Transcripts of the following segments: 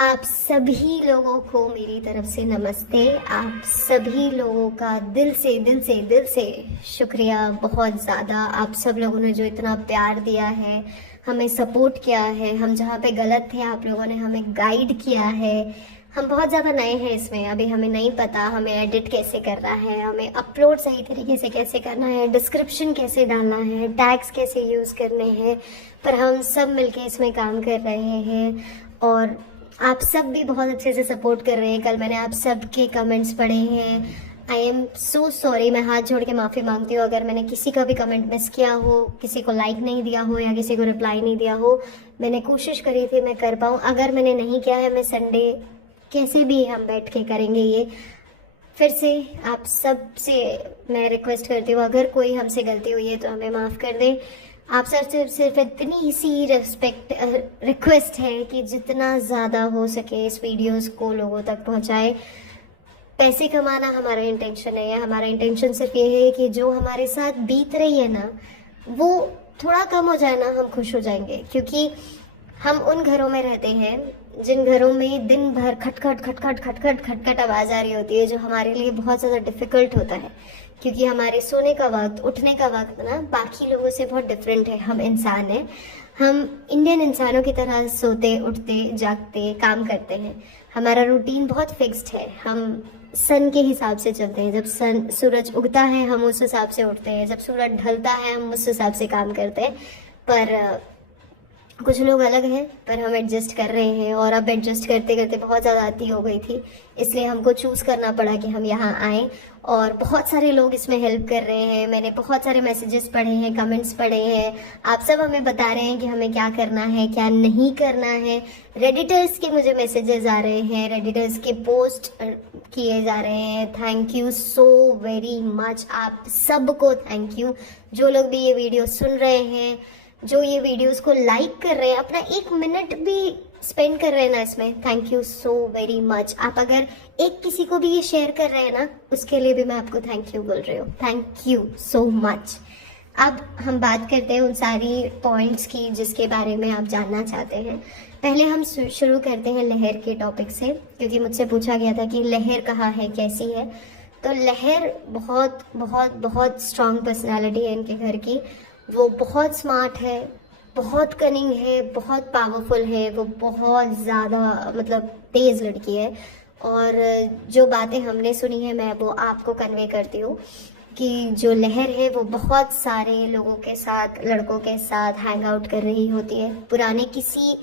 आप सभी लोगों को मेरी तरफ से नमस्ते। आप सभी लोगों का दिल से शुक्रिया, बहुत ज़्यादा। आप सब लोगों ने जो इतना प्यार दिया है, हमें सपोर्ट किया है, हम जहाँ पे गलत थे आप लोगों ने हमें गाइड किया है। हम बहुत ज़्यादा नए हैं इसमें, अभी हमें नहीं पता हमें एडिट कैसे करना है, हमें अपलोड सही तरीके से कैसे करना है, डिस्क्रिप्शन कैसे डालना है, टैग्स कैसे यूज़ करने हैं, पर हम सब मिलके इसमें काम कर रहे हैं और आप सब भी बहुत अच्छे से सपोर्ट कर रहे हैं। कल मैंने आप सब के कमेंट्स पढ़े हैं। आई एम सो सॉरी, मैं हाथ जोड़ के माफ़ी मांगती हूँ अगर मैंने किसी का भी कमेंट मिस किया हो, किसी को लाइक नहीं दिया हो या किसी को रिप्लाई नहीं दिया हो। मैंने कोशिश करी थी मैं कर पाऊँ, अगर मैंने नहीं किया है मैं संडे कैसे भी हम बैठ के करेंगे ये। फिर से आप सब से मैं रिक्वेस्ट करती हूँ, अगर कोई हमसे गलती हुई है तो हमें माफ़ कर दें। आप सर सिर्फ इतनी सी रिक्वेस्ट है कि जितना ज़्यादा हो सके इस वीडियोस को लोगों तक पहुँचाए। पैसे कमाना हमारा इंटेंशन नहीं है, हमारा इंटेंशन सिर्फ ये है कि जो हमारे साथ बीत रही है ना वो थोड़ा कम हो जाए ना, हम खुश हो जाएंगे। क्योंकि हम उन घरों में रहते हैं जिन घरों में दिन भर खटखट खटखट खटखट खटखट आवाज़ आ रही होती है, जो हमारे लिए बहुत ज़्यादा डिफ़िकल्ट होता है। क्योंकि हमारे सोने का वक्त, उठने का वक्त ना बाकी लोगों से बहुत डिफरेंट है। हम इंसान हैं, हम इंडियन इंसानों की तरह सोते उठते जागते काम करते हैं। हमारा रूटीन बहुत फिक्स्ड है, हम सन के हिसाब से चलते हैं। जब सूरज उगता है हम उस हिसाब से उठते हैं, जब सूरज ढलता है हम उस हिसाब से काम करते हैं। पर कुछ लोग अलग हैं, पर हम एडजस्ट कर रहे हैं और अब एडजस्ट करते करते बहुत ज़्यादा आती हो गई थी, इसलिए हमको चूज़ करना पड़ा कि हम यहाँ आएँ। और बहुत सारे लोग इसमें हेल्प कर रहे हैं, मैंने बहुत सारे मैसेजेस पढ़े हैं, कमेंट्स पढ़े हैं। आप सब हमें बता रहे हैं कि हमें क्या करना है क्या नहीं करना है। रेडिटर्स के मुझे मैसेजेस आ रहे हैं, रेडिटर्स के पोस्ट किए जा रहे हैं। Thank you so very much, आप सबको थैंक यू। जो लोग भी ये वीडियो सुन रहे हैं, जो ये वीडियोस को लाइक कर रहे हैं, अपना 1 मिनट भी स्पेंड कर रहे हैं ना इसमें, thank you so very much. आप अगर एक किसी को भी ये शेयर कर रहे हैं ना, उसके लिए भी मैं आपको थैंक यू बोल रही हूँ। Thank you so much. अब हम बात करते हैं उन सारी पॉइंट्स की जिसके बारे में आप जानना चाहते हैं। पहले हम शुरू करते हैं लहर के टॉपिक से, क्योंकि मुझसे पूछा गया था कि लहर कहाँ है, कैसी है। तो लहर बहुत बहुत बहुत स्ट्रॉन्ग पर्सनैलिटी है इनके घर की। वो बहुत स्मार्ट है, बहुत कनिंग है, बहुत पावरफुल है, वो बहुत ज़्यादा मतलब तेज़ लड़की है। और जो बातें हमने सुनी है मैं वो आपको कन्वे करती हूँ कि जो लहर है वो बहुत सारे लोगों के साथ, लड़कों के साथ हैंग आउट कर रही होती है। पुराने किसी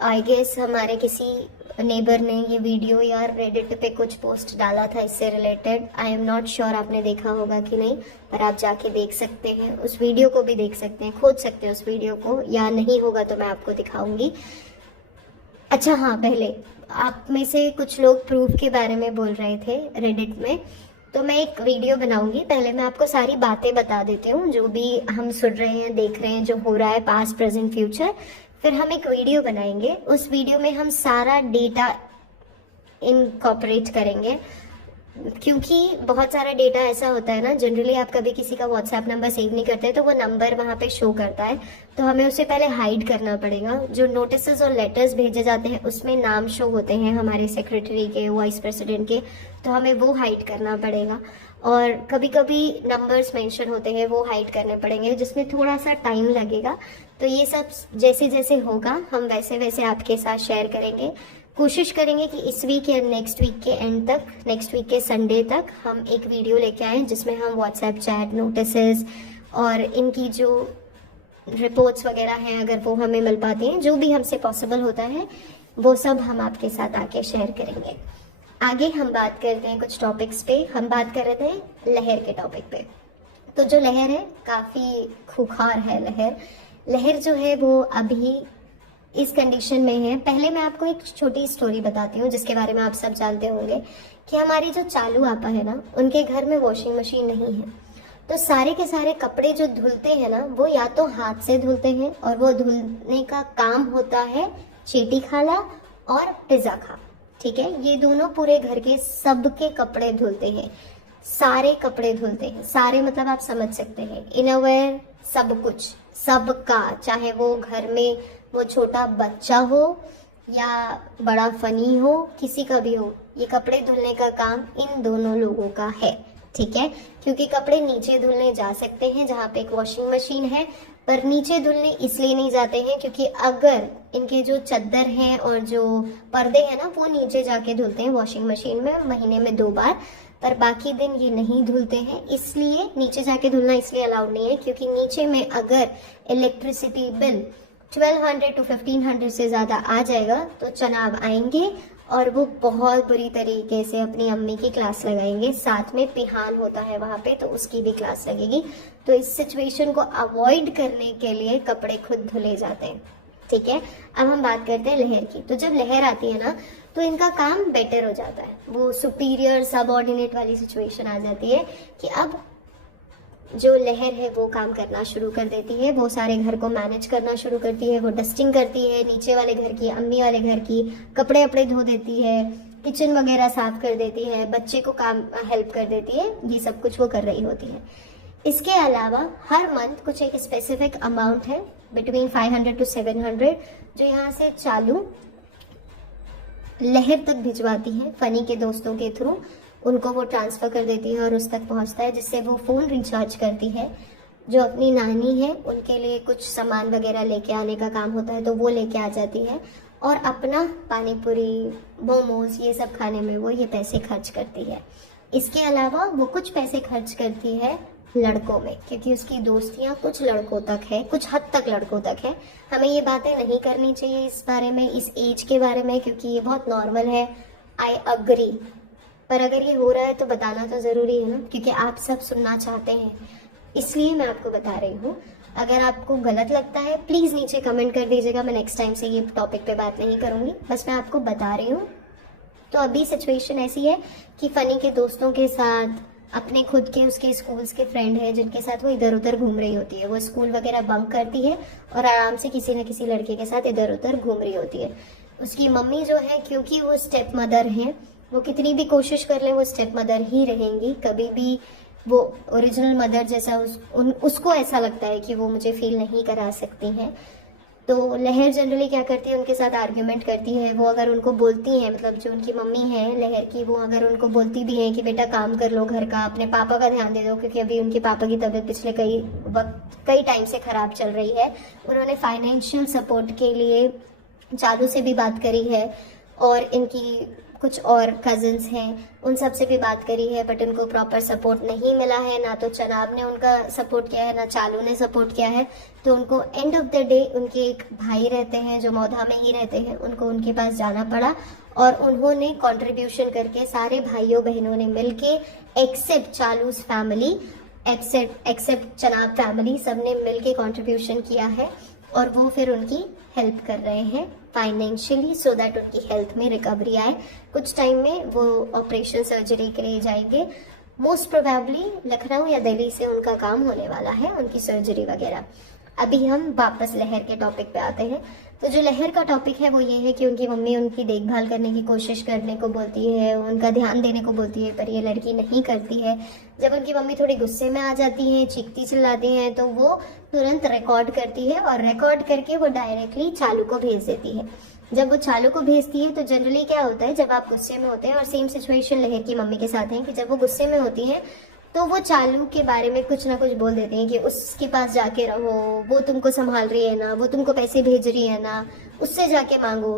आई गेस हमारे किसी नेबर ने ये वीडियो या रेडिट पे कुछ पोस्ट डाला था इससे related. I am not sure आपने देखा होगा कि नहीं, पर आप जाके देख सकते हैं, उस वीडियो को भी देख सकते हैं, खोज सकते हैं उस वीडियो को, या नहीं होगा तो मैं आपको दिखाऊंगी। अच्छा हाँ, पहले आप में से कुछ लोग प्रूफ के बारे में बोल रहे थे रेडिट में, तो मैं एक वीडियो बनाऊंगी। पहले मैं आपको सारी बातें बता देती हूँ जो भी हम सुन रहे हैं, देख रहे हैं, जो हो रहा है पास्ट प्रेजेंट फ्यूचर। फिर हम एक वीडियो बनाएंगे, उस वीडियो में हम सारा डेटा इनकॉर्पोरेट करेंगे। क्योंकि बहुत सारा डेटा ऐसा होता है ना, जनरली आप कभी किसी का व्हाट्सएप नंबर सेव नहीं करते तो वो नंबर वहाँ पे शो करता है, तो हमें उसे पहले हाइड करना पड़ेगा। जो नोटिसेस और लेटर्स भेजे जाते हैं उसमें नाम शो होते हैं हमारे सेक्रेटरी के, वाइस प्रेसिडेंट के, तो हमें वो हाइड करना पड़ेगा। और कभी कभी नंबर्स मेंशन होते हैं, वो हाइड करने पड़ेंगे, जिसमें थोड़ा सा टाइम लगेगा। तो ये सब जैसे जैसे होगा हम वैसे वैसे आपके साथ शेयर करेंगे। कोशिश करेंगे कि इस वीक या नेक्स्ट वीक के एंड तक, नेक्स्ट वीक के संडे तक हम एक वीडियो लेके आएँ जिसमें हम व्हाट्सएप चैट, नोटिसेस और इनकी जो रिपोर्ट्स वगैरह हैं अगर वो हमें मिल पाती हैं, जो भी हमसे पॉसिबल होता है वो सब हम आपके साथ आके शेयर करेंगे। आगे हम बात करते हैं कुछ टॉपिक्स पे। हम बात कर रहे थे लहर के टॉपिक पे। तो जो लहर है काफ़ी खूंखार है लहर। लहर जो है वो अभी इस कंडीशन में है। पहले मैं आपको एक छोटी स्टोरी बताती हूँ जिसके बारे में आप सब जानते होंगे कि हमारी जो चालू आपा है ना, उनके घर में वॉशिंग मशीन नहीं है। तो सारे के सारे कपड़े जो धुलते हैं ना, वो या तो हाथ से धुलते हैं, और वो धुलने का काम होता है चीटी खाला और पिज़्ज़ा खा। ठीक है, ये दोनों पूरे घर के सबके कपड़े धुलते हैं, सारे कपड़े धुलते हैं। सारे मतलब आप समझ सकते हैं, इनरवेयर, सब कुछ, सबका, चाहे वो घर में वो छोटा बच्चा हो या बड़ा फनी हो, किसी का भी हो, ये कपड़े धुलने का काम इन दोनों लोगों का है, ठीक है। क्योंकि कपड़े नीचे धुलने जा सकते हैं जहाँ पे एक वॉशिंग मशीन है, पर नीचे धुलने इसलिए नहीं जाते हैं क्योंकि अगर इनके जो चद्दर हैं और जो पर्दे हैं ना वो नीचे जाके धुलते हैं वॉशिंग मशीन में महीने में 2 बार, पर बाकी दिन ये नहीं धुलते हैं। इसलिए नीचे जाके धुलना इसलिए अलाउड नहीं है क्योंकि नीचे में अगर इलेक्ट्रिसिटी बिल 1200 to 1500 से ज़्यादा आ जाएगा तो चनाब आएंगे और वो बहुत बुरी तरीके से अपनी अम्मी की क्लास लगाएंगे। साथ में पिहान होता है वहाँ पे, तो उसकी भी क्लास लगेगी। तो इस सिचुएशन को अवॉइड करने के लिए कपड़े खुद धुले जाते हैं, ठीक है। अब हम बात करते हैं लहर की। तो जब लहर आती है ना तो इनका काम बेटर हो जाता है, वो सुपीरियर सबऑर्डिनेट वाली सिचुएशन आ जाती है कि अब जो लहर है वो काम करना शुरू कर देती है, वो सारे घर को मैनेज करना शुरू करती है, वो डस्टिंग करती है नीचे वाले घर की, अम्मी वाले घर की, कपड़े वपड़े धो देती है, किचन वगैरह साफ कर देती है, बच्चे को काम हेल्प कर देती है, ये सब कुछ वो कर रही होती है। इसके अलावा हर मंथ कुछ एक स्पेसिफिक अमाउंट है बिटवीन 500 to 700 जो यहाँ से चालू लहर तक भिजवाती है फनी के दोस्तों के थ्रू, उनको वो ट्रांसफ़र कर देती है और उस तक पहुंचता है, जिससे वो फ़ोन रिचार्ज करती है। जो अपनी नानी है उनके लिए कुछ सामान वगैरह लेके आने का काम होता है तो वो लेके आ जाती है, और अपना पानी पूरी मोमोज ये सब खाने में वो ये पैसे खर्च करती है। इसके अलावा वो कुछ पैसे खर्च करती है लड़कों में, क्योंकि उसकी दोस्तियां कुछ लड़कों तक है, कुछ हद तक लड़कों तक है। हमें ये बातें नहीं करनी चाहिए इस बारे में, इस एज के बारे में, क्योंकि ये बहुत नॉर्मल है, आई अग्री। पर अगर ये हो रहा है तो बताना तो ज़रूरी है ना, क्योंकि आप सब सुनना चाहते हैं, इसलिए मैं आपको बता रही हूँ। अगर आपको गलत लगता है प्लीज़ नीचे कमेंट कर दीजिएगा, मैं नेक्स्ट टाइम से ये टॉपिक पे बात नहीं करूँगी, बस मैं आपको बता रही हूँ। तो अभी सिचुएशन ऐसी है कि फ़नी के दोस्तों के साथ अपने खुद के उसके स्कूल्स के फ्रेंड हैं जिनके साथ वो इधर उधर घूम रही होती है। वो स्कूल वगैरह बंक करती है और आराम से किसी न किसी लड़के के साथ इधर उधर घूम रही होती है। उसकी मम्मी जो है, क्योंकि वो स्टेप मदर हैं, वो कितनी भी कोशिश कर लें वो स्टेप मदर ही रहेंगी, कभी भी वो ओरिजिनल मदर जैसा उसको ऐसा लगता है कि वो मुझे फील नहीं करा सकती हैं। तो लहर जनरली क्या करती है, उनके साथ आर्ग्यूमेंट करती है। वो अगर उनको बोलती हैं, मतलब जो उनकी मम्मी है लहर की, वो अगर उनको बोलती भी हैं कि बेटा काम कर लो घर का, अपने पापा का ध्यान दे दो, क्योंकि अभी उनके पापा की तबीयत पिछले कई टाइम से ख़राब चल रही है। उन्होंने फाइनेंशियल सपोर्ट के लिए चालू से भी बात करी है और इनकी कुछ और कज़न्स हैं उन सब से भी बात करी है, बट उनको प्रॉपर सपोर्ट नहीं मिला है। ना तो चनाब ने उनका सपोर्ट किया है, ना चालू ने सपोर्ट किया है। तो उनको एंड ऑफ द डे उनके एक भाई रहते हैं जो मौधा में ही रहते हैं, उनको उनके पास जाना पड़ा और उन्होंने कंट्रीब्यूशन करके सारे भाइयों बहनों ने मिलके एक्सेप्ट चालूस फैमिली, एक्सेप्ट चनाब फैमिली, सब ने मिलके कंट्रीब्यूशन किया है और वो फिर उनकी हेल्प कर रहे हैं फाइनेंशियली, सो दैट उनकी हेल्थ में रिकवरी आए। कुछ टाइम में वो ऑपरेशन सर्जरी के लिए जाएंगे, मोस्ट प्रोबेबली लखनऊ या दिल्ली से उनका काम होने वाला है, उनकी सर्जरी वगैरह। अभी हम वापस लहर के टॉपिक पे आते हैं। तो जो लहर का टॉपिक है वो ये है कि उनकी मम्मी उनकी देखभाल करने की कोशिश करने को बोलती है, उनका ध्यान देने को बोलती है, पर ये लड़की नहीं करती है। जब उनकी मम्मी थोड़ी गुस्से में आ जाती हैं, चीखती चिल्लाती हैं, तो वो तुरंत रिकॉर्ड करती है और रिकॉर्ड करके वो डायरेक्टली चालू को भेज देती है। जब वो चालू को भेजती है तो जनरली क्या होता है, जब आप गुस्से में होते हैं, और सेम सिचुएशन लहर की मम्मी के साथ है कि जब वो गुस्से में होती हैं तो वो चालू के बारे में कुछ ना कुछ बोल देते हैं कि उसके पास जाके रहो, वो तुमको संभाल रही है ना, वो तुमको पैसे भेज रही है ना, उससे जाके मांगो।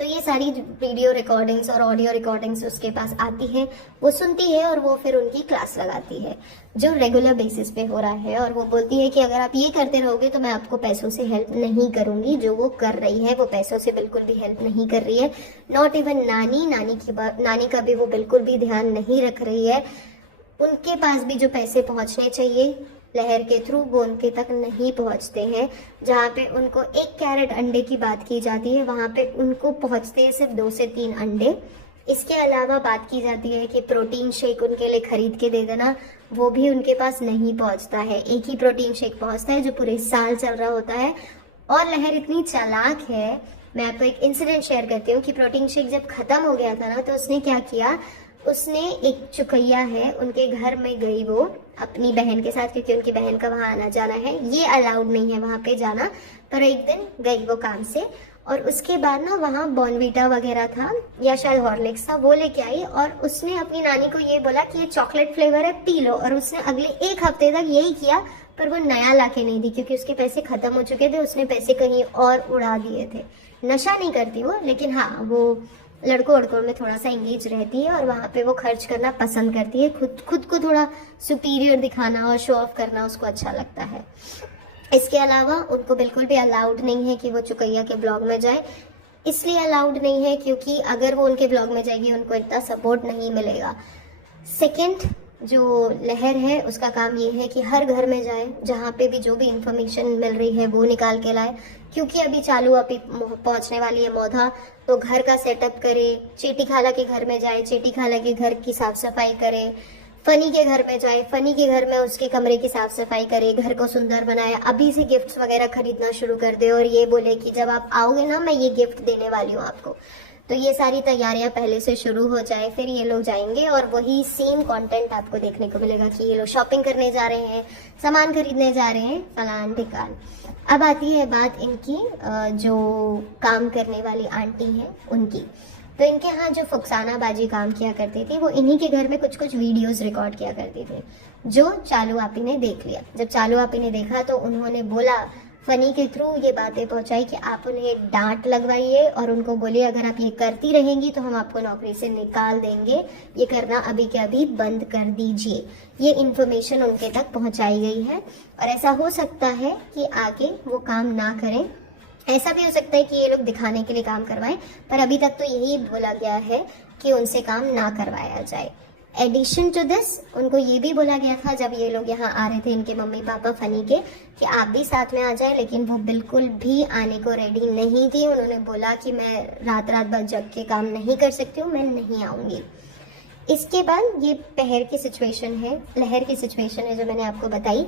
तो ये सारी वीडियो रिकॉर्डिंग्स और ऑडियो रिकॉर्डिंग्स उसके पास आती हैं, वो सुनती है और वो फिर उनकी क्लास लगाती है जो रेगुलर बेसिस पे हो रहा है। और वो बोलती है कि अगर आप ये करते रहोगे तो मैं आपको पैसों से हेल्प नहीं करूंगी। जो वो कर रही है वो पैसों से बिल्कुल भी हेल्प नहीं कर रही है, नॉट इवन नानी का भी वो बिल्कुल भी ध्यान नहीं रख रही है। उनके पास भी जो पैसे पहुंचने चाहिए लहर के थ्रू वो उनके तक नहीं पहुंचते हैं। जहाँ पे उनको 1 कैरेट अंडे की बात की जाती है वहाँ पे उनको पहुंचते हैं सिर्फ 2 से 3 अंडे। इसके अलावा बात की जाती है कि प्रोटीन शेक उनके लिए खरीद के दे देना, वो भी उनके पास नहीं पहुंचता है। एक ही प्रोटीन शेक पहुंचता है जो पूरे साल चल रहा होता है। और लहर इतनी चालाक है, मैं आपको एक इंसिडेंट शेयर करती हूँ कि प्रोटीन शेक जब खत्म हो गया था ना तो उसने क्या किया, उसने एक चुकैया है उनके घर में गई वो अपनी बहन के साथ, क्योंकि उनकी बहन का वहाँ आना जाना है, ये अलाउड नहीं है वहाँ पे जाना, पर एक दिन गई वो काम से और उसके बाद ना वहाँ बॉर्नवीटा वगैरह था या शायद हॉर्लिक्स था, वो लेके आई और उसने अपनी नानी को ये बोला कि ये चॉकलेट फ्लेवर है, पी लो। और उसने अगले 1 हफ्ते तक यही किया, पर वो नया लाके नहीं दी क्योंकि उसके पैसे खत्म हो चुके थे, उसने पैसे कहीं और उड़ा दिए थे। नशा नहीं करती वो, लेकिन हाँ वो लड़कों वड़कों में थोड़ा सा इंगेज रहती है और वहाँ पे वो खर्च करना पसंद करती है, खुद को थोड़ा सुपीरियर दिखाना और शो ऑफ करना उसको अच्छा लगता है। इसके अलावा उनको बिल्कुल भी अलाउड नहीं है कि वो चुकैया के ब्लॉग में जाए। इसलिए अलाउड नहीं है क्योंकि अगर वो उनके ब्लॉग में जाएगी उनको इतना सपोर्ट नहीं मिलेगा। सेकंड, जो लहर है उसका काम ये है कि हर घर में जाए, जहाँ पे भी जो भी इंफॉर्मेशन मिल रही है वो निकाल के लाए, क्योंकि अभी चालू अभी पहुँचने वाली है मौधा, तो घर का सेटअप करे। चेटी खाला के घर में जाए, चेटी खाला के घर की साफ सफाई करे। फनी के घर में जाए, फनी के घर में उसके कमरे की साफ सफाई करे, घर को सुंदर बनाए, अभी से गिफ्ट्स वगैरह खरीदना शुरू कर दे और ये बोले कि जब आप आओगे ना मैं ये गिफ्ट देने वाली हूँ आपको। तो ये सारी तैयारियां पहले से शुरू हो जाए, फिर ये लोग जाएंगे और वही सेम कंटेंट आपको देखने को मिलेगा कि ये लोग शॉपिंग करने जा रहे हैं, सामान खरीदने जा रहे हैं, फलान ढिकान। अब आती है बात इनकी जो काम करने वाली आंटी हैं उनकी। तो इनके यहाँ जो फुकसाना बाजी काम किया करती थी वो इन्हीं के घर में कुछ कुछ वीडियोस रिकॉर्ड किया करती थी, जो चालू आपी ने देख लिया। जब चालू आपी ने देखा तो उन्होंने बोला, फनी के थ्रू ये बातें पहुंचाई कि आप उन्हें डांट लगवाइए और उनको बोलिए अगर आप ये करती रहेंगी तो हम आपको नौकरी से निकाल देंगे, ये करना अभी के अभी बंद कर दीजिए। ये इन्फॉर्मेशन उनके तक पहुंचाई गई है और ऐसा हो सकता है कि आगे वो काम ना करें। ऐसा भी हो सकता है कि ये लोग दिखाने के लिए काम करवाएं, पर अभी तक तो यही बोला गया है कि उनसे काम ना करवाया जाए। एडिशन टू दिस, उनको ये भी बोला गया था जब ये लोग यहाँ आ रहे थे इनके मम्मी पापा फनी के, कि आप भी साथ में आ जाए, लेकिन वो बिल्कुल भी आने को रेडी नहीं थी। उन्होंने बोला कि मैं रात भर जग के काम नहीं कर सकती हूँ, मैं नहीं आऊँगी। इसके बाद ये पहर की सिचुएशन है, लहर की सिचुएशन है जो मैंने आपको बताई।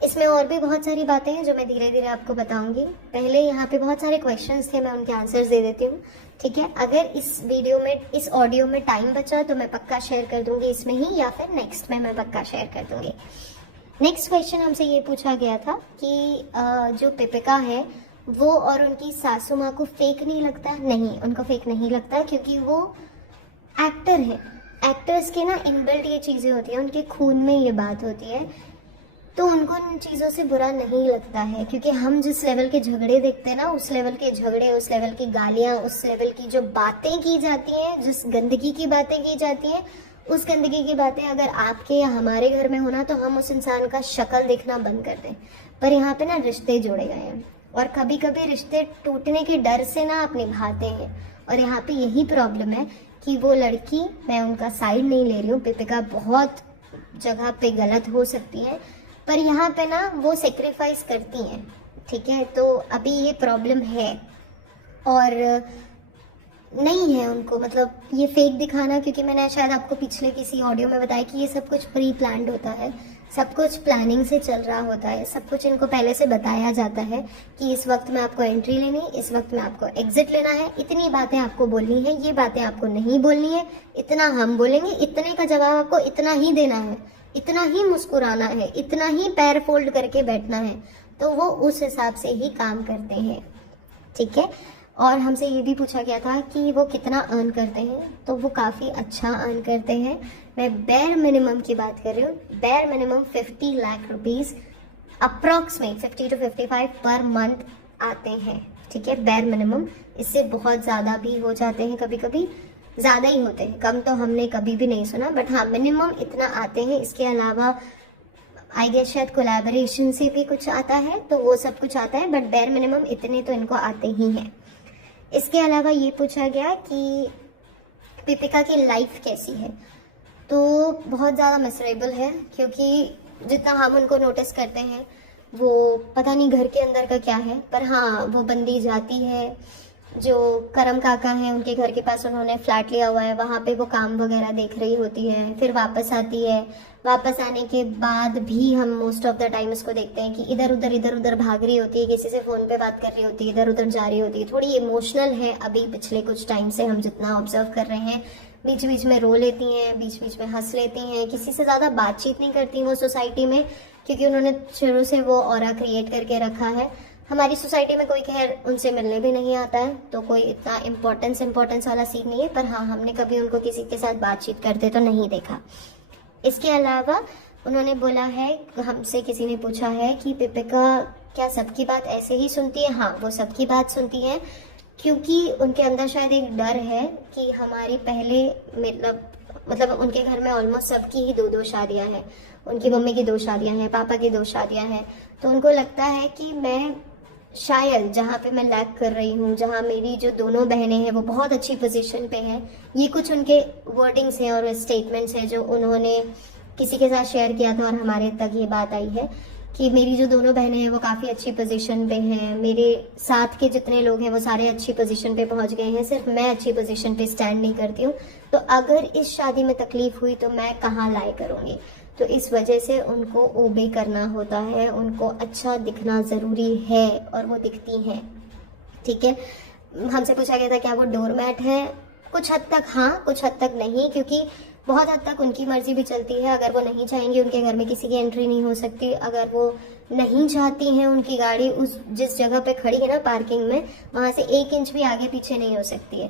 इसमें और भी बहुत सारी बातें हैं जो मैं धीरे धीरे आपको बताऊंगी। पहले यहाँ पे बहुत सारे क्वेश्चंस थे, मैं उनके आंसर्स दे देती हूँ, ठीक है। अगर इस वीडियो में, इस ऑडियो में टाइम बचा तो मैं पक्का शेयर कर दूंगी इसमें ही, या फिर नेक्स्ट में मैं पक्का शेयर कर दूंगी। नेक्स्ट क्वेश्चन हमसे ये पूछा गया था कि जो पिपिका है वो और उनकी सासू माँ को फेक नहीं लगता? नहीं, उनको फेक नहीं लगता क्योंकि वो एक्टर है। एक्टर्स के ना इनबिल्ट ये चीज़ें होती हैं, उनके खून में ये बात होती है, तो उनको उन चीज़ों से बुरा नहीं लगता है। क्योंकि हम जिस लेवल के झगड़े देखते हैं ना, उस लेवल के झगड़े, उस लेवल की गालियाँ, उस लेवल की जो बातें की जाती हैं, जिस गंदगी की बातें की जाती हैं, उस गंदगी की बातें अगर आपके या हमारे घर में होना तो हम उस इंसान का शक्ल देखना बंद कर दें। पर यहाँ पे ना रिश्ते जोड़े गए हैं और कभी कभी रिश्ते टूटने के डर से ना आप निभाते हैं। और यहाँ पे यही प्रॉब्लम है कि वो लड़की, मैं उनका साइड नहीं ले रही हूँ, पिपिका बहुत जगह पे गलत हो सकती है, पर यहाँ पे ना वो सेक्रीफाइस करती हैं, ठीक है। तो अभी ये प्रॉब्लम है और नहीं है उनको, मतलब ये फेक दिखाना, क्योंकि मैंने शायद आपको पिछले किसी ऑडियो में बताया कि ये सब कुछ प्री प्लान्ड होता है, सब कुछ प्लानिंग से चल रहा होता है, सब कुछ इनको पहले से बताया जाता है कि इस वक्त में आपको एंट्री लेनी, इस वक्त में आपको एग्जिट लेना है, इतनी बातें आपको बोलनी है, ये बातें आपको नहीं बोलनी है, इतना हम बोलेंगे, इतने का जवाब आपको इतना ही देना है, इतना ही मुस्कुराना है, इतना ही पैर फोल्ड करके बैठना है। तो वो उस हिसाब से ही काम करते हैं, ठीक है। और हमसे ये भी पूछा गया था कि वो कितना अर्न करते हैं, तो वो काफ़ी अच्छा अर्न करते हैं। मैं बेयर मिनिमम की बात कर रही हूँ, bare minimum 50 lakh rupees, approximate 50 to 55 per month आते हैं, ठीक है, बेयर मिनिमम। इससे बहुत ज़्यादा भी हो जाते हैं, कभी कभी ज़्यादा ही होते हैं, कम तो हमने कभी भी नहीं सुना, बट हाँ मिनिमम इतना आते हैं। इसके अलावा आई गेस शायद कोलैबोरेशन से भी कुछ आता है, तो वो सब कुछ आता है, बट बेयर मिनिमम इतने तो इनको आते ही हैं। इसके अलावा ये पूछा गया कि पिपिका की लाइफ कैसी है, तो बहुत ज़्यादा मिसरेबल है, क्योंकि जितना हम उनको नोटिस करते हैं वो पता नहीं घर के अंदर का क्या है, पर हाँ वो बंदी जाती है, जो करम काका हैं उनके घर के पास उन्होंने फ्लैट लिया हुआ है, वहाँ पे वो काम वगैरह देख रही होती है, फिर वापस आती है। वापस आने के बाद भी हम मोस्ट ऑफ द टाइम उसको देखते हैं कि इधर उधर भाग रही होती है, किसी से फ़ोन पे बात कर रही होती है, इधर उधर जा रही होती है, थोड़ी इमोशनल है अभी पिछले कुछ टाइम से हम जितना ऑब्जर्व कर रहे हैं। बीच बीच में रो लेती हैं, बीच बीच में हंस लेती हैं, किसी से ज़्यादा बातचीत नहीं करती वो सोसाइटी में, क्योंकि उन्होंने शुरू से वो ऑरा क्रिएट करके रखा है। हमारी सोसाइटी में कोई खैर उनसे मिलने भी नहीं आता है, तो कोई इतना इम्पोर्टेंस वाला सीन नहीं है, पर हाँ हमने कभी उनको किसी के साथ बातचीत करते तो नहीं देखा। इसके अलावा उन्होंने बोला है, हमसे किसी ने पूछा है कि पिपिका क्या सबकी बात ऐसे ही सुनती है? हाँ, वो सबकी बात सुनती है, क्योंकि उनके अंदर शायद एक डर है कि हमारी पहले मतलब उनके घर में ऑलमोस्ट सबकी ही 2-2 शादियां हैं। उनकी मम्मी की 2 शादियां हैं, पापा की 2 शादियां हैं, तो उनको लगता है कि मैं शायद जहाँ पे मैं लैक कर रही हूँ, जहाँ मेरी जो दोनों बहनें हैं वो बहुत अच्छी पोजीशन पे हैं, ये कुछ उनके वर्डिंग्स हैं और स्टेटमेंट्स हैं जो उन्होंने किसी के साथ शेयर किया था और हमारे तक ये बात आई है कि मेरी जो दोनों बहनें हैं वो काफ़ी अच्छी पोजीशन पे हैं, मेरे साथ के जितने लोग हैं वो सारे अच्छी पोजीशन पे पहुंच गए हैं, सिर्फ मैं अच्छी पोजीशन पे स्टैंड नहीं करती हूँ, तो अगर इस शादी में तकलीफ हुई तो मैं कहाँ लाए करूँगी। तो इस वजह से उनको ओबे करना होता है, उनको अच्छा दिखना ज़रूरी है और वो दिखती हैं। ठीक है, हमसे पूछा गया था क्या वो डोरमैट है? कुछ हद तक हाँ, कुछ हद तक नहीं, क्योंकि बहुत हद तक उनकी मर्जी भी चलती है। अगर वो नहीं चाहेंगे उनके घर में किसी की एंट्री नहीं हो सकती, अगर वो नहीं चाहती हैं उनकी गाड़ी उस जिस जगह पे खड़ी है ना पार्किंग में, वहाँ से 1 इंच भी आगे पीछे नहीं हो सकती है।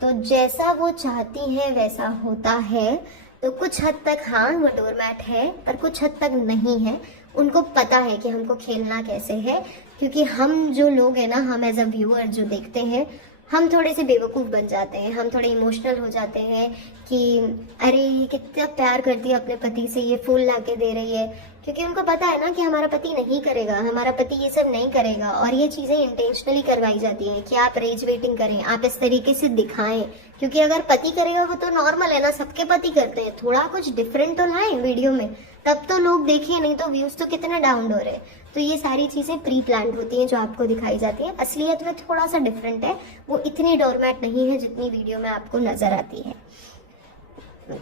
तो जैसा वो चाहती हैं वैसा होता है। तो कुछ हद तक हाँ वो डोरमैट है, पर कुछ हद तक नहीं है। उनको पता है कि हमको खेलना कैसे है, क्योंकि हम जो लोग हैं ना, हम एज अ व्यूअर जो देखते हैं, हम थोड़े से बेवकूफ़ बन जाते हैं, हम थोड़े इमोशनल हो जाते हैं कि अरे ये कितना प्यार करती है अपने पति से, ये फूल ला के दे रही है, क्योंकि उनको पता है ना कि हमारा पति नहीं करेगा, हमारा पति ये सब नहीं करेगा। और ये चीज़ें इंटेंशनली करवाई जाती हैं कि आप रेज वेटिंग करें, आप इस तरीके से दिखाएं, क्योंकि अगर पति करेगा वो तो नॉर्मल है ना, सबके पति करते हैं, थोड़ा कुछ डिफरेंट तो लाएं वीडियो में, तब तो लोग देखें, नहीं तो व्यूज तो कितने डाउन हो रहे हैं। तो ये सारी चीज़ें प्री प्लान्ड होती हैं जो आपको दिखाई जाती हैं, असलियत में थोड़ा सा डिफरेंट है, वो इतनी डोरमैट नहीं है जितनी वीडियो में आपको नजर आती है।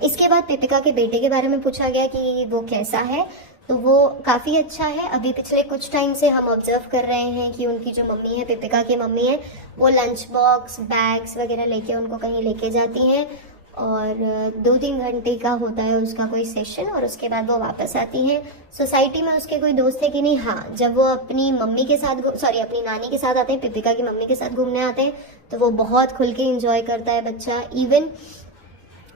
इसके बाद पिपिका के बेटे के बारे में पूछा गया कि वो कैसा है, तो वो काफ़ी अच्छा है। अभी पिछले कुछ टाइम से हम ऑब्जर्व कर रहे हैं कि उनकी जो मम्मी है, पिपिका की मम्मी है, वो लंच बॉक्स बैग्स वगैरह लेके उनको कहीं लेके जाती हैं और 2-3 घंटे का होता है उसका कोई सेशन, और उसके बाद वो वापस आती हैं। सोसाइटी में उसके कोई दोस्त है कि नहीं? हाँ, जब वो अपनी मम्मी के साथ अपनी नानी के साथ आते हैं, पिपिका की मम्मी के साथ घूमने आते हैं, तो वो बहुत खुल के इंजॉय करता है बच्चा। इवन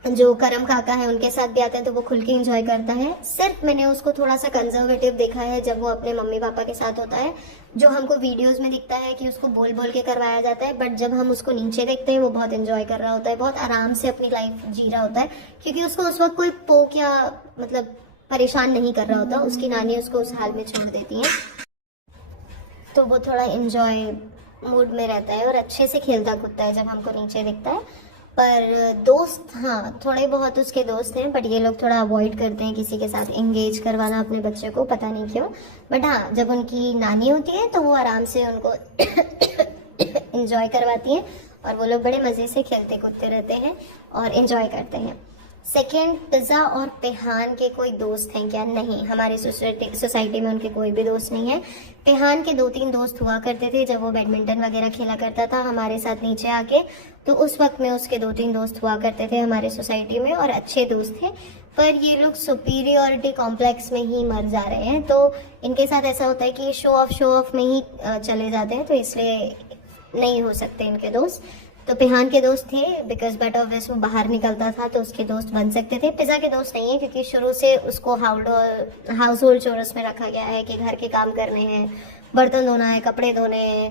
जो करम काका है उनके साथ भी आते हैं तो वो खुल के इंजॉय करता है। सिर्फ मैंने उसको थोड़ा सा कंजर्वेटिव देखा है जब वो अपने मम्मी पापा के साथ होता है, जो हमको वीडियोस में दिखता है कि उसको बोल बोल के करवाया जाता है, बट जब हम उसको नीचे देखते हैं वो बहुत एंजॉय कर रहा होता है, बहुत आराम से अपनी लाइफ जी रहा होता है, क्योंकि उसको उस वक्त कोई पोक या मतलब परेशान नहीं कर रहा होता, उसकी नानी उसको उस हाल में छोड़ देती है, तो वो थोड़ा एंजॉय मूड में रहता है और अच्छे से खेलता कूदता है जब हमको नीचे दिखता है। पर दोस्त, हाँ थोड़े बहुत उसके दोस्त हैं, बट ये लोग थोड़ा अवॉइड करते हैं किसी के साथ एंगेज करवाना अपने बच्चे को, पता नहीं क्यों। बट हाँ, जब उनकी नानी होती है तो वो आराम से उनको एंजॉय करवाती हैं और वो लोग बड़े मज़े से खेलते कूदते रहते हैं और एंजॉय करते हैं। सेकेंड, पिज़्ज़ा और पेहान के कोई दोस्त हैं क्या? नहीं, हमारी सोसाइटी में उनके कोई भी दोस्त नहीं है। पेहान के 2-3 दोस्त हुआ करते थे जब वो बैडमिंटन वगैरह खेला करता था हमारे साथ नीचे आके, तो उस वक्त में उसके 2-3 दोस्त हुआ करते थे हमारे सोसाइटी में और अच्छे दोस्त थे। पर ये लोग सुपीरियरिटी कॉम्प्लेक्स में ही मर जा रहे हैं, तो इनके साथ ऐसा होता है कि शो ऑफ में ही चले जाते हैं, तो इसलिए नहीं हो सकते इनके दोस्त। तो पेहान के दोस्त थे बिकॉज बट ऑब्वियस वो बाहर निकलता था तो उसके दोस्त बन सकते थे। पिज़्ज़ा के दोस्त नहीं है क्योंकि शुरू से उसको हाउस होल्ड चोरस में रखा गया है कि घर के काम करने हैं, बर्तन धोना है, कपड़े धोने हैं,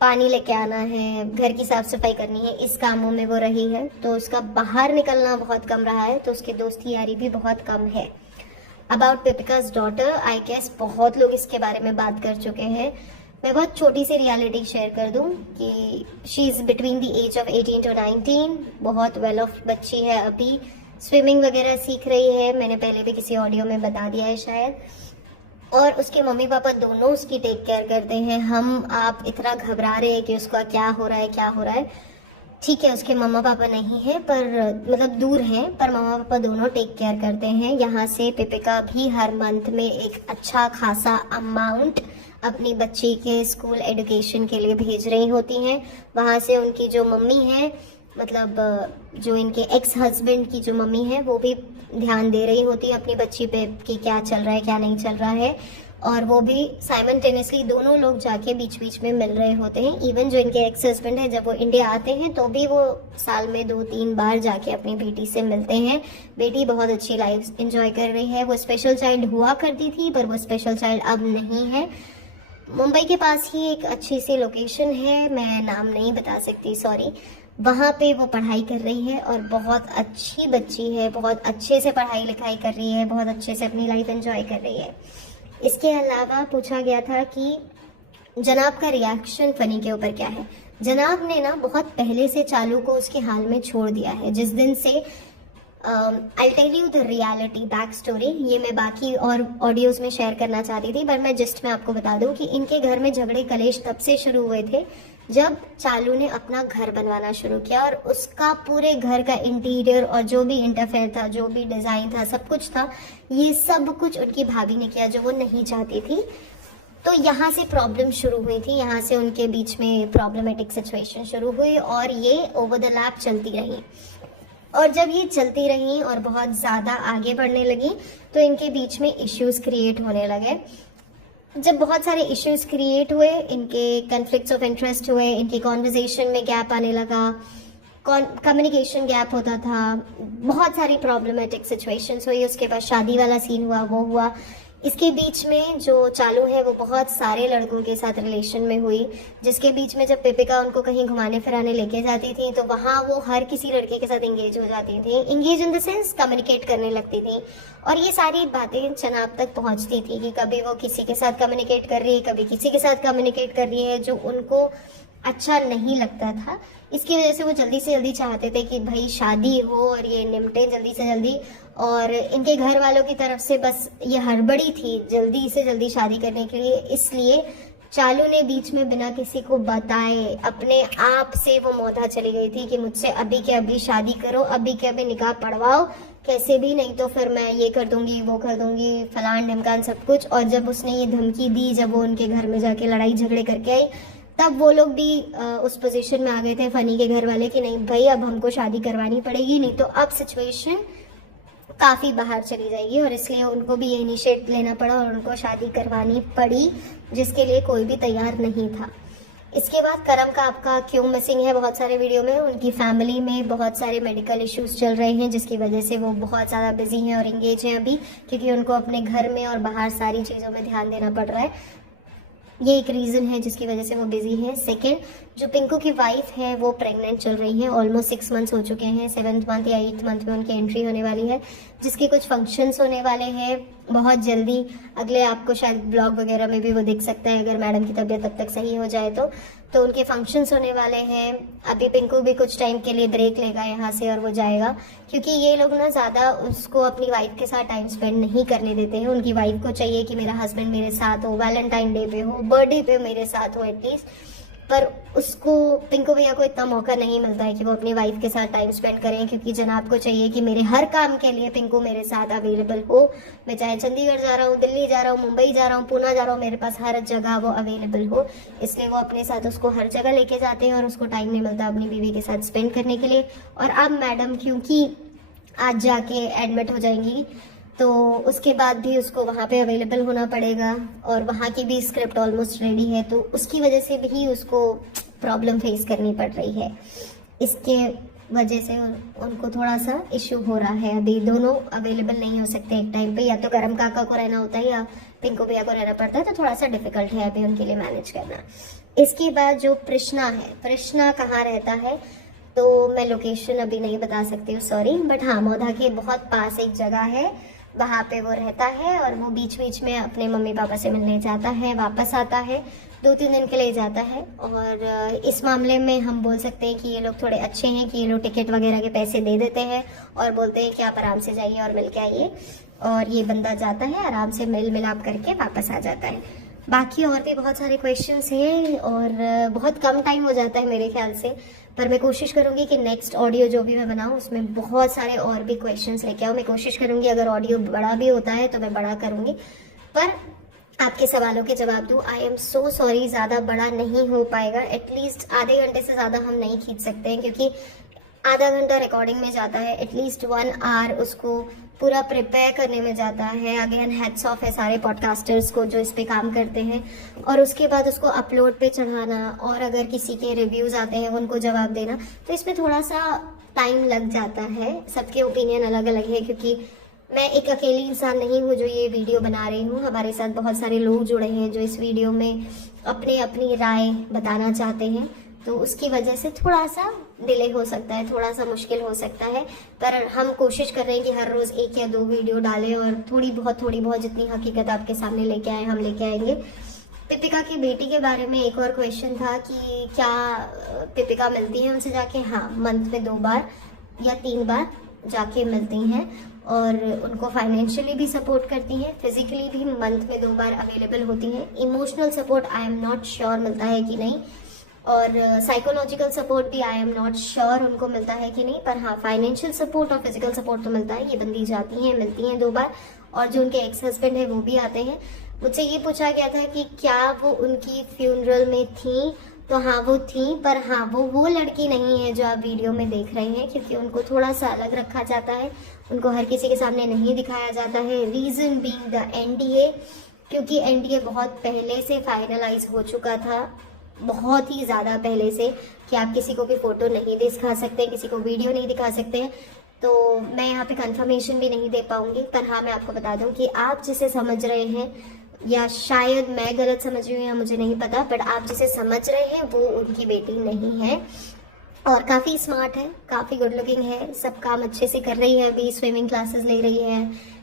पानी लेके आना है, घर की साफ सफाई करनी है, इस कामों में वो रही है, तो उसका बाहर निकलना बहुत कम रहा है, तो उसकी दोस्ती यारी भी बहुत कम है। अबाउट पिपिका's डॉटर, आई गेस बहुत लोग इसके बारे में बात कर चुके हैं। मैं बहुत छोटी सी रियलिटी शेयर कर दूं कि she is between the age of 18 to 19, बहुत वेल ऑफ बच्ची है, अभी स्विमिंग वगैरह सीख रही है, मैंने पहले भी किसी ऑडियो में बता दिया है शायद, और उसके मम्मी पापा दोनों उसकी टेक केयर करते हैं। हम आप इतना घबरा रहे हैं कि उसका क्या हो रहा है, ठीक है उसके मम्मा पापा नहीं है, पर मतलब दूर हैं, पर मम्मा पापा दोनों टेक केयर करते हैं। यहाँ से पिपिका भी हर मंथ में एक अच्छा खासा अमाउंट अपनी बच्ची के स्कूल एजुकेशन के लिए भेज रही होती हैं। वहाँ से उनकी जो मम्मी है, मतलब जो इनके एक्स हस्बैंड की जो मम्मी है, वो भी ध्यान दे रही होती है अपनी बच्ची पे कि क्या चल रहा है क्या नहीं चल रहा है। और वो भी साइमल्टेनियसली दोनों लोग जाके बीच बीच में मिल रहे होते हैं। इवन जो इनके एक्स हस्बैंड है, जब वो इंडिया आते हैं तो भी वो साल में 2-3 बार जाके अपनी बेटी से मिलते हैं। बेटी बहुत अच्छी लाइफ एंजॉय कर रही है। वो स्पेशल चाइल्ड हुआ करती थी, पर वो स्पेशल चाइल्ड अब नहीं है। मुंबई के पास ही एक अच्छी सी लोकेशन है, मैं नाम नहीं बता सकती, सॉरी। वहाँ पे वो पढ़ाई कर रही है और बहुत अच्छी बच्ची है, बहुत अच्छे से पढ़ाई लिखाई कर रही है, बहुत अच्छे से अपनी लाइफ एंजॉय कर रही है। इसके अलावा पूछा गया था कि जनाब का रिएक्शन फनी के ऊपर क्या है। जनाब ने ना बहुत पहले से चालू को उसके हाल में छोड़ दिया है। जिस दिन से I tell you the reality back story, ये मैं बाकी और ऑडियोज में शेयर करना चाहती थी, पर मैं जस्ट मैं आपको बता दूं कि इनके घर में झगड़े कलेश तब से शुरू हुए थे जब चालू ने अपना घर बनवाना शुरू किया, और उसका पूरे घर का इंटीरियर और जो भी इंटरफेयर था, जो भी डिज़ाइन था, सब कुछ था, ये सब कुछ उनकी भाभी ने किया जो वो नहीं चाहती थी। तो यहाँ से प्रॉब्लम शुरू हुई थी, यहाँ से उनके बीच में प्रॉब्लमेटिक सिचुएशन शुरू हुई और ये ओवर द लैप चलती रही। और जब ये चलती रही और बहुत ज़्यादा आगे बढ़ने लगी तो इनके बीच में इश्यूज क्रिएट होने लगे। जब बहुत सारे इश्यूज क्रिएट हुए, इनके कन्फ्लिक्ट्स ऑफ इंटरेस्ट हुए, इनकी कॉन्वर्जेशन में गैप आने लगा, कम्युनिकेशन गैप होता था, बहुत सारी प्रॉब्लमेटिक सिचुएशंस हुई। उसके बाद शादी वाला सीन हुआ, वो हुआ। इसके बीच में जो चालू है वो बहुत सारे लड़कों के साथ रिलेशन में हुई, जिसके बीच में जब पिपिका उनको कहीं घुमाने फिराने लेके जाती थी तो वहाँ वो हर किसी लड़के के साथ इंगेज हो जाती थी, engage in the sense communicate करने लगती थी। और ये सारी बातें जनाब तक पहुँचती थी कि कभी वो किसी के साथ कम्युनिकेट कर रही है, कभी किसी के साथ कम्युनिकेट कर रही है, जो उनको अच्छा नहीं लगता था। इसकी वजह से वो जल्दी से जल्दी चाहते थे कि भाई शादी हो और ये निपटे जल्दी से जल्दी, और इनके घर वालों की तरफ से बस ये हड़बड़ी थी जल्दी से जल्दी शादी करने के लिए। इसलिए चालू ने बीच में बिना किसी को बताए अपने आप से वो मौधा चली गई थी कि मुझसे अभी के अभी शादी करो, अभी के अभी निकाह पढ़वाओ कैसे भी, नहीं तो फिर मैं ये कर दूंगी, वो कर दूंगी, फलान ढिमकान सब कुछ। और जब उसने ये धमकी दी, जब वो उनके घर में जाके लड़ाई झगड़े करके आई, तब वो लोग भी उस पोजीशन में आ गए थे, फनी के घर वाले, कि नहीं भाई अब हमको शादी करवानी पड़ेगी, नहीं तो अब सिचुएशन काफ़ी बाहर चली जाएगी। और इसलिए उनको भी ये इनिशिएट लेना पड़ा और उनको शादी करवानी पड़ी, जिसके लिए कोई भी तैयार नहीं था। इसके बाद करम का आपका क्यों मिसिंग है बहुत सारे वीडियो में, उनकी फैमिली में बहुत सारे मेडिकल इश्यूज चल रहे हैं जिसकी वजह से वो बहुत ज़्यादा बिजी हैं और इंगेज हैं अभी, क्योंकि उनको अपने घर में और बाहर सारी चीज़ों में ध्यान देना पड़ रहा है। ये एक रीज़न है जिसकी वजह से वो बिजी है। सेकेंड, जो पिंकू की वाइफ है वो प्रेग्नेंट चल रही है, ऑलमोस्ट 6 मंथ्स हो चुके हैं, 7th मंथ या 8th मंथ में उनकी एंट्री होने वाली है, जिसके कुछ फंक्शंस होने वाले हैं बहुत जल्दी। अगले आपको शायद ब्लॉग वगैरह में भी वो दिख सकता है, अगर मैडम की तबीयत तब तक सही हो जाए तो उनके फंक्शंस होने वाले हैं। अभी पिंकू भी कुछ टाइम के लिए ब्रेक लेगा यहाँ से और वो जाएगा, क्योंकि ये लोग ना ज़्यादा उसको अपनी वाइफ के साथ टाइम स्पेंड नहीं करने देते हैं। उनकी वाइफ को चाहिए कि मेरा हस्बैंड मेरे साथ हो, वैलेंटाइन डे पे हो, बर्थडे पे मेरे साथ हो एटलीस्ट, पर उसको पिंकू भैया को इतना मौका नहीं मिलता है कि वो अपनी वाइफ के साथ टाइम स्पेंड करें, क्योंकि जनाब को चाहिए कि मेरे हर काम के लिए पिंकू मेरे साथ अवेलेबल हो। मैं चाहे चंडीगढ़ जा रहा हूँ, दिल्ली जा रहा हूँ, मुंबई जा रहा हूँ, पूना जा रहा हूँ, मेरे पास हर जगह वो अवेलेबल हो। इसलिए वो अपने साथ उसको हर जगह लेके जाते हैं और उसको टाइम नहीं मिलता अपनी बीवी के साथ स्पेंड करने के लिए। और अब मैडम क्योंकि आज जाके एडमिट हो जाएंगी तो उसके बाद भी उसको वहाँ पे अवेलेबल होना पड़ेगा, और वहाँ की भी स्क्रिप्ट ऑलमोस्ट रेडी है, तो उसकी वजह से भी उसको प्रॉब्लम फेस करनी पड़ रही है। इसके वजह से उनको थोड़ा सा इश्यू हो रहा है, अभी दोनों अवेलेबल नहीं हो सकते एक टाइम पे, या तो करम काका को रहना होता है या पिंकू भैया को रहना पड़ता है, तो थोड़ा सा डिफिकल्ट है अभी उनके लिए मैनेज करना। इसके बाद जो कृष्णा है, कृष्णा कहाँ रहता है तो मैं लोकेशन अभी नहीं बता सकती हूँ, सॉरी, बट हाँ मौधा के बहुत पास एक जगह है, वहाँ पे वो रहता है। और वो बीच बीच में अपने मम्मी पापा से मिलने जाता है, वापस आता है, 2-3 दिन के लिए जाता है। और इस मामले में हम बोल सकते हैं कि ये लोग थोड़े अच्छे हैं कि ये लोग टिकट वगैरह के पैसे दे देते हैं और बोलते हैं कि आप आराम से जाइए और मिल के आइए, और ये बंदा जाता है आराम से मिल मिलाप करके वापस आ जाता है। बाकी और भी बहुत सारे क्वेश्चंस हैं और बहुत कम टाइम हो जाता है मेरे ख्याल से, पर मैं कोशिश करूंगी कि नेक्स्ट ऑडियो जो भी मैं बनाऊं उसमें बहुत सारे और भी क्वेश्चंस लेके आऊँ। मैं कोशिश करूंगी अगर ऑडियो बड़ा भी होता है तो मैं बड़ा करूंगी, पर आपके सवालों के जवाब दूँ। आई एम सो सॉरी, ज़्यादा बड़ा नहीं हो पाएगा, एटलीस्ट आधे घंटे से ज़्यादा हम नहीं खींच सकते हैं, क्योंकि आधा घंटा रिकॉर्डिंग में जाता है, एटलीस्ट 1 आवर उसको पूरा प्रिपेयर करने में जाता है। अगेन हैट्स ऑफ है सारे पॉडकास्टर्स को जो इस पे काम करते हैं, और उसके बाद उसको अपलोड पे चढ़ाना, और अगर किसी के रिव्यूज आते हैं उनको जवाब देना, तो इसमें थोड़ा सा टाइम लग जाता है। सबके ओपिनियन अलग अलग है, क्योंकि मैं एक अकेली इंसान नहीं हूँ जो ये वीडियो बना रही हूँ। हमारे साथ बहुत सारे लोग जुड़े हैं जो इस वीडियो में अपनी राय बताना चाहते हैं, तो उसकी वजह से थोड़ा सा डिले हो सकता है, थोड़ा सा मुश्किल हो सकता है। पर हम कोशिश कर रहे हैं कि हर रोज़ 1 या 2 वीडियो डालें, और थोड़ी बहुत जितनी हकीकत आपके सामने लेके आए हम लेके आएंगे। पिपिका की बेटी के बारे में एक और क्वेश्चन था कि क्या पिपिका मिलती है उनसे जाके? हाँ, मंथ में 2 बार या 3 बार जाके मिलती हैं, और उनको फाइनेंशियली भी सपोर्ट करती हैं, फिजिकली भी मंथ में 2 बार अवेलेबल होती हैं। Emotional support I am not sure मिलता है कि नहीं, और साइकोलॉजिकल सपोर्ट भी आई एम नॉट श्योर उनको मिलता है कि नहीं, पर हाँ फाइनेंशियल सपोर्ट और फिजिकल सपोर्ट तो मिलता है। ये बंदी जाती हैं, मिलती हैं 2 बार, और जो उनके एक्स हस्बैंड है वो भी आते हैं। मुझसे ये पूछा गया था कि क्या वो उनकी फ्यूनरल में थी, तो हाँ वो थी, पर हाँ वो लड़की नहीं है जो आप वीडियो में देख रहे हैं, क्योंकि उनको थोड़ा सा अलग रखा जाता है, उनको हर किसी के सामने नहीं दिखाया जाता है। रीजन बीइंग द एनडीए, क्योंकि एनडीए बहुत पहले से फाइनलाइज हो चुका था, बहुत ही ज़्यादा पहले से, कि आप किसी को भी फ़ोटो नहीं दिखा सकते, किसी को वीडियो नहीं दिखा सकते हैं। तो मैं यहाँ पे कंफर्मेशन भी नहीं दे पाऊँगी, पर हाँ मैं आपको बता दूँ कि आप जिसे समझ रहे हैं, या शायद मैं गलत समझ रही हूँ या मुझे नहीं पता, बट आप जिसे समझ रहे हैं वो उनकी बेटी नहीं है, और काफ़ी स्मार्ट है, काफ़ी गुड लुकिंग है, सब काम अच्छे से कर रही है। अभी स्विमिंग क्लासेस ले रही है,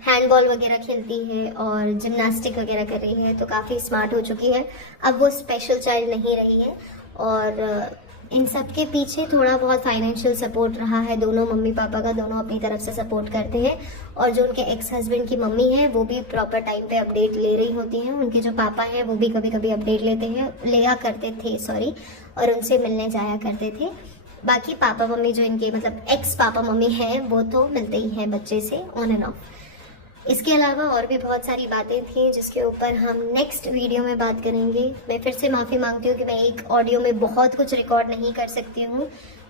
हैंडबॉल वगैरह खेलती है, और जिम्नास्टिक वगैरह कर रही है, तो काफ़ी स्मार्ट हो चुकी है। अब वो स्पेशल चाइल्ड नहीं रही है, और इन सब के पीछे थोड़ा बहुत फाइनेंशियल सपोर्ट रहा है। दोनों मम्मी पापा का, दोनों अपनी तरफ से सपोर्ट करते हैं, और जो उनके एक्स हस्बैंड की मम्मी है वो भी प्रॉपर टाइम पे अपडेट ले रही होती हैं। उनके जो पापा हैं वो भी कभी कभी अपडेट लिया करते थे, और उनसे मिलने जाया करते थे। बाकी पापा मम्मी जो इनके मतलब एक्स पापा मम्मी हैं वो तो मिलते ही हैं बच्चे से ऑन एंड ऑफ। इसके अलावा और भी बहुत सारी बातें थी जिसके ऊपर हम नेक्स्ट वीडियो में बात करेंगे। मैं फिर से माफ़ी मांगती हूँ कि मैं एक ऑडियो में बहुत कुछ रिकॉर्ड नहीं कर सकती हूँ,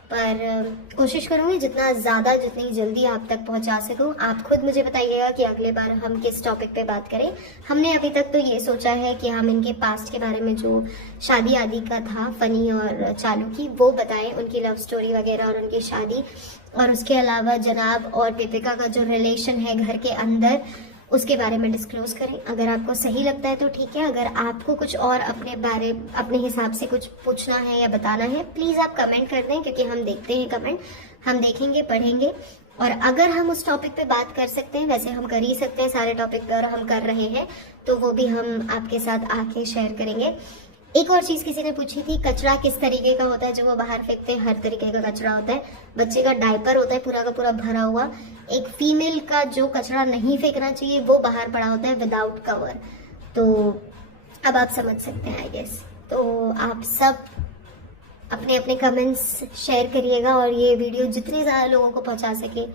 पर कोशिश करूँगी जितनी जल्दी आप तक पहुँचा सकूँ। आप खुद मुझे बताइएगा कि अगले बार हम किस टॉपिक पे बात करें। हमने अभी तक तो ये सोचा है कि हम इनके पास्ट के बारे में, जो शादी आदि का था फनी और चालू की, वो बताएं, उनकी लव स्टोरी वगैरह और उनकी शादी, और उसके अलावा जनाब और पिपिका का जो रिलेशन है घर के अंदर, उसके बारे में डिस्क्लोज करें। अगर आपको सही लगता है तो ठीक है, अगर आपको कुछ और अपने हिसाब से कुछ पूछना है या बताना है, प्लीज़ आप कमेंट कर दें, क्योंकि हम देखते हैं कमेंट, हम देखेंगे, पढ़ेंगे, और अगर हम उस टॉपिक पे बात कर सकते हैं, वैसे हम कर ही सकते हैं सारे टॉपिक पे, और हम कर रहे हैं, तो वो भी हम आपके साथ आके शेयर करेंगे। एक और चीज़ किसी ने पूछी थी, कचरा किस तरीके का होता है जो वो बाहर फेंकते हैं? हर तरीके का कचरा होता है। बच्चे का डायपर होता है पूरा का पूरा भरा हुआ। एक फीमेल का जो कचरा नहीं फेंकना चाहिए वो बाहर पड़ा होता है विदाउट कवर। तो अब आप समझ सकते हैं आई गेस। तो आप सब अपने अपने कमेंट्स शेयर करिएगा, और ये वीडियो जितने ज़्यादा लोगों को पहुंचा सके,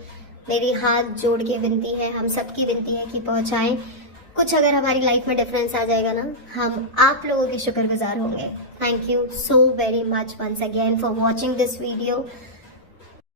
मेरी हाथ जोड़ के विनती है, हम सबकी विनती है कि पहुंचाएं। कुछ अगर हमारी लाइफ में डिफरेंस आ जाएगा ना, हम आप लोगों के शुक्रगुजार होंगे। Thank you so very much once again for watching this video.